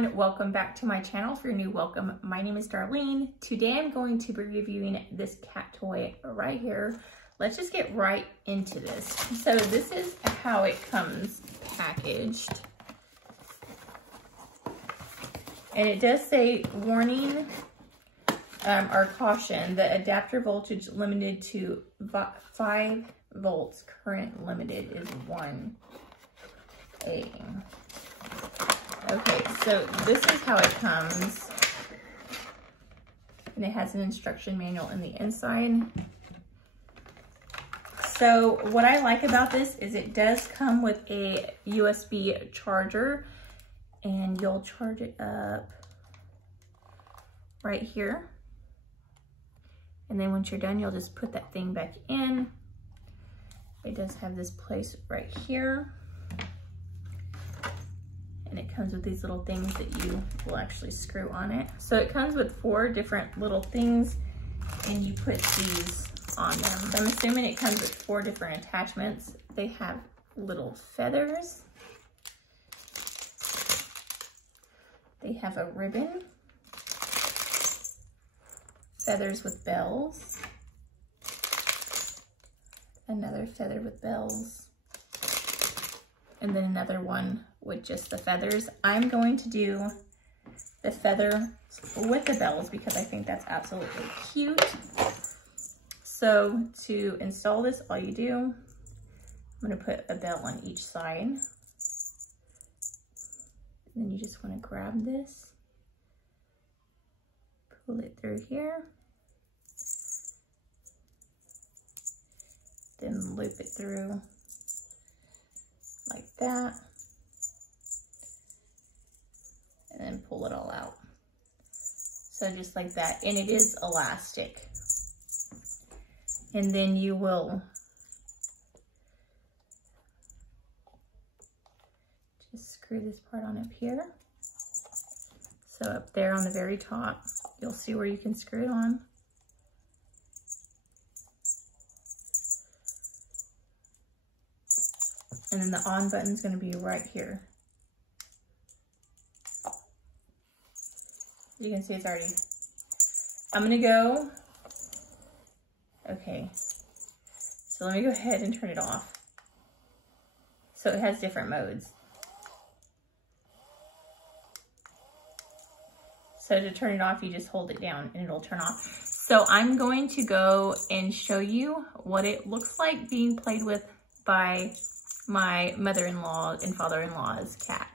everyone, welcome back to my channel. For your new welcome, my name is Darlene. Today I'm going to be reviewing this cat toy right here. Let's just get right into this. So this is how it comes packaged. And it does say warning or caution, the adapter voltage limited to 5 volts, current limited is 1A. Okay, so this is how it comes. And it has an instruction manual in the inside. So what I like about this is it does come with a USB charger, and you'll charge it up right here. And then once you're done, you'll just put that thing back in. It does have this place right here. And it comes with these little things that you will actually screw on it. So it comes with 4 different little things, and you put these on them. So I'm assuming it comes with 4 different attachments. They have little feathers. They have a ribbon, feathers with bells, another feather with bells, and then another one with just the feathers. I'm going to do the feather with the bells because I think that's absolutely cute. So to install this, all you do, I'm gonna put a bell on each side. And then you just wanna grab this, pull it through here, then loop it through like that, and then pull it all out. So just like that, and it is elastic. And then you will just screw this part on up here. So up there on the very top, you'll see where you can screw it on. And then the on button is going to be right here. You can see it's already, I'm going to go, okay, so let me go ahead and turn it off. So it has different modes. So to turn it off, you just hold it down and it'll turn off. So I'm going to go and show you what it looks like being played with by my mother-in-law and father-in-law's cat.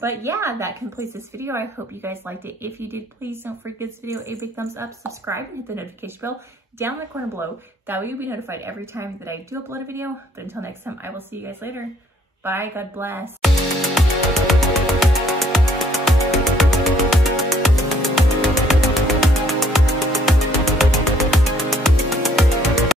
But yeah, that completes this video. I hope you guys liked it. If you did, please don't forget to give this video a big thumbs up, subscribe, and hit the notification bell down in the corner below. That way you'll be notified every time that I do upload a video. But until next time, I will see you guys later. Bye, God bless.